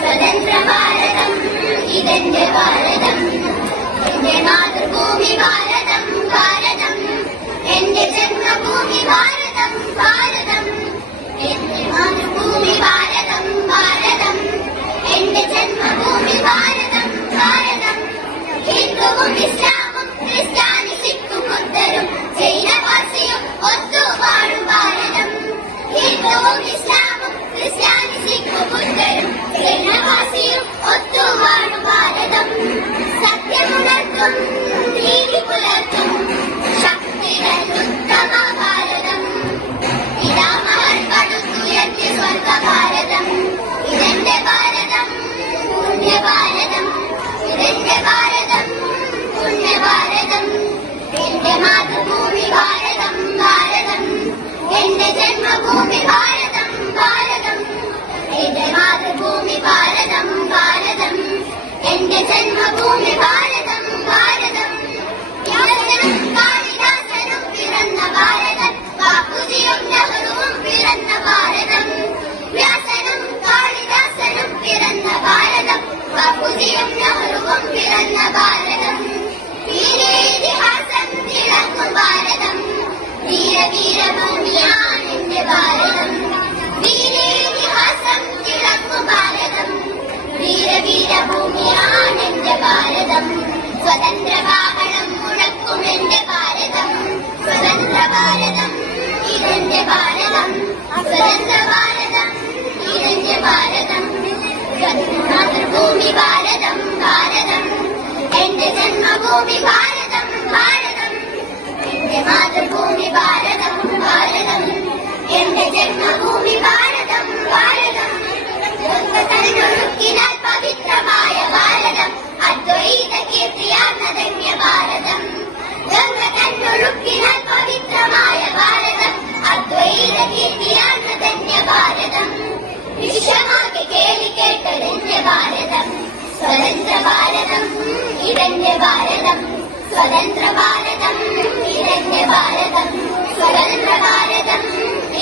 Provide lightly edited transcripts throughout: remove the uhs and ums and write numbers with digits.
സ്വതന്ത്ര ഭാരതം ഇതെന്റെ ഭാരതം എന്റെ മാതൃഭൂമി ജന്മഭൂമി ഭാരതം ഭാരതം എന്റെ ജന്മഭൂമി ഭാരതം ഭാരതം എന്റെ മാതൃഭൂമി ഭാരതം ഭാരതം എന്റെ ജന്മഭൂമി ഭാരതം ഭാരതം ഹിന്ദുവും ഇസ്ലാമും ക്രിസ്ത്യാനി സിഖും ബുദ്ധരും ജൈന പാർസിയും ഒത്തുവാഴും ഭാരതം ഹിന്ദുവും ഇസ്ലാമും ക്രിസ്ത്യാനി സിഖും ബുദ്ധരും ജൈന പാർസിയും ഒത്തുവാഴും ഭാരതം സത്യമുണർത്തും നീതി പുലർത്തും ശക്തികളുത്തമ ഭാരതം പിതാമഹർ പടുത്തുയർത്തിയ സ്വർഗ ഭാരതം ഇതെന്റെ ഭാരതം പുണ്യ ഭാരതം ഇതെന്റെ ഭാരതം പുണ്യ ഭാരതം എന്റെ മാതൃഭൂമി ഭാരതം ഭാരതം എന്റെ ജന്മഭൂമി ഭാരതം ഭാരതം എന്റെ മാതൃഭൂമി ഭാരതം ഭാരതം എന്റെ ജന്മഭൂമി ഭാരതം ഭാരതം കാളിദാസനും പിറന്ന ഭാരതം ബാപ്പുജിയും നെഹ്റുവും പിറന്ന ഭാരതം വ്യാസനും കാളിദാസനും പിറന്ന ഭാരതം ബാപ്പുജിയും നെഹ്റുവും പിറന്ന ഭാരതം വീരേതിഹാസം തിളങ്ങും ഭാരതം വീരഭൂമിയാണ് എന്റെ ഭാരതം വീരേതിഹാസം തിളങ്ങും ഭാരതം വീരഭൂമിയാണ് എന്റെ ഭാരതം സ്വതന്ത്ര ഭാരതം മുഴക്കും എന്റെ ഭാരതം സ്വതന്ത്ര ഭാരതം ഇതെന്റെ ഭാരതം സ്വതന്ത്ര ഭാരതം ഇതെന്റെ ഭാരതം മാതൃഭൂമി ഭാരതം ഭാരതം എന്റെ ജന്മഭൂമി ഭാരതം ഭാരതം എന്റെ മാതൃഭൂമി ഭാരതം ഭാരതം എന്റെ ജന്മഭൂമി ഭാരതം ഭാരതം ഒഴുക്കിനാൽ പവിത്രമായ ഭാരതം അദ്വൈത കീർത്തിയാർന്ന ധന്യ ഭാരതം ഗംഗ കണ്ണൊഴുക്കിനാൽ പവിത്രമായ ഭാരതം അദ്വൈത കീർത്തിയാർന്ന ധന്യ ഭാരതം വിശ്വമാകെ കേളി കേട്ടതെന്റെ ഭാരതം സ്വതന്ത്ര ഭാരതം ഇതെന്റെ ഭാരതം സ്വതന്ത്ര ഭാരതം ഇതെന്റെ ഭാരതം സ്വതന്ത്ര ഭാരതം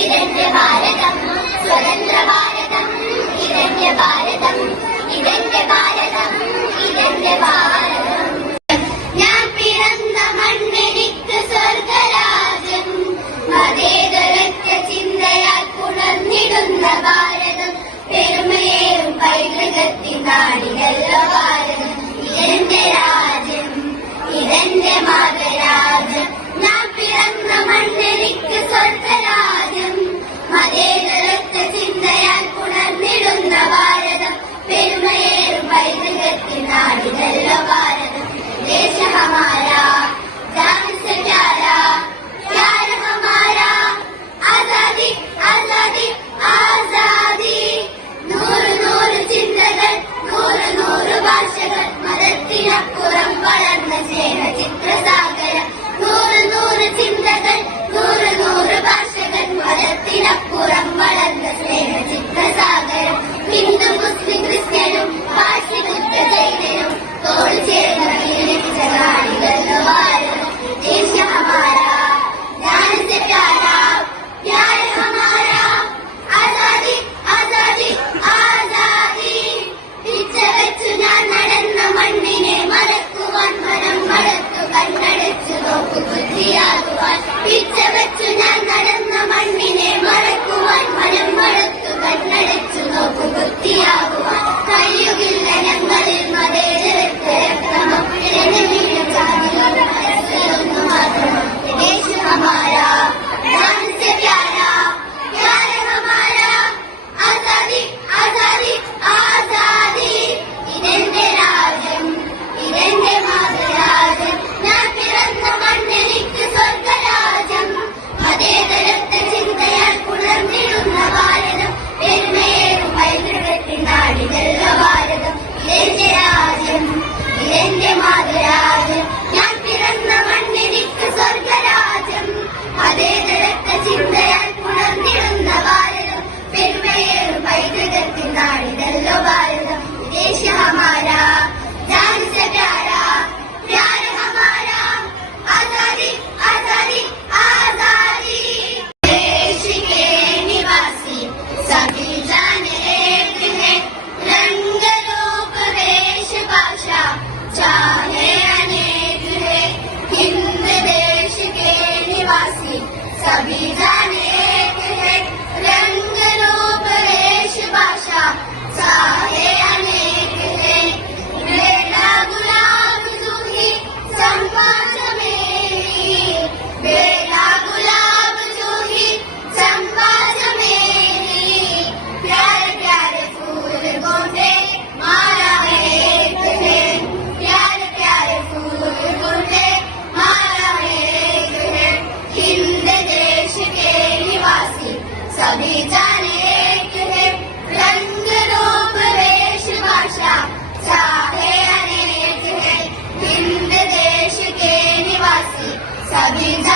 ഇതെന്റെ ഭാരതം സ്വതന്ത്ര ഭാരതം ഇതെന്റെ ഭാരതം ഇതെന്റെ ഭാരതം ഇതെന്റെ ഭാരതം ഞാൻ പിറന്ന മണ്ണെനിക്ക് സ്വർഗരാജ്യം മതേതരത്വ ചിന്തയാൽ പുണർന്നിടുന്ന ഭാരതം പെരുമയേറും പൈതൃകത്തിൻ നാടിനല്ല ഭാരതം ഇതെന്റെ രാജ്യം ഇതെന്റെ മാതരാജ്യം ഞാൻ പിറന്ന മണ്ണെനിക്ക് സ്വർഗരാജ്യം മതേതരത്വ ചിന്തയാൽ പുണർന്നിടുന്ന ഭാരതം പെരുമയേറും പൈതൃകത്തിൻ നാടിനല്ല ഭാരതം ദേശ ഹമാരാ ജാൻ സെ പ്യാരാ പ്യാർ ഹമാരാ ആസാദി ആസാദി ആസാദി നൂറ് നൂറ് ചിന്തകൾ നൂറ് നൂറ് ഭാഷകൾ മതത്തിനപ്പുറം വളർന്ന സ്നേഹ ചിത്രസാഗരം നൂറ് നൂറ് ചിന്തകൾ നൂറ് നൂറ് ഭാഷകൾ മതത്തിനപ്പുറം വളർന്ന സ്നേഹ ചിത്രസാഗരം ഹിന്ദു മുസ്ലിം ക്രിസ്ത്യനും പാഴ്സി ബുദ്ധ ജൈനനും തോട് ചേർന്ന വീരച്ച നാടിലല്ലോ ഭാരതം ദേശ ഹമാരാ ജാൻ സെ പ്യാരാ പ്യാർ ഹമാരാ ആസാദി ആസാദി ആസാദി പിച്ച വെച്ചു ഞാൻ നടന്ന മണ്ണിനെ മറക്കുവാൻ മനം കബീർ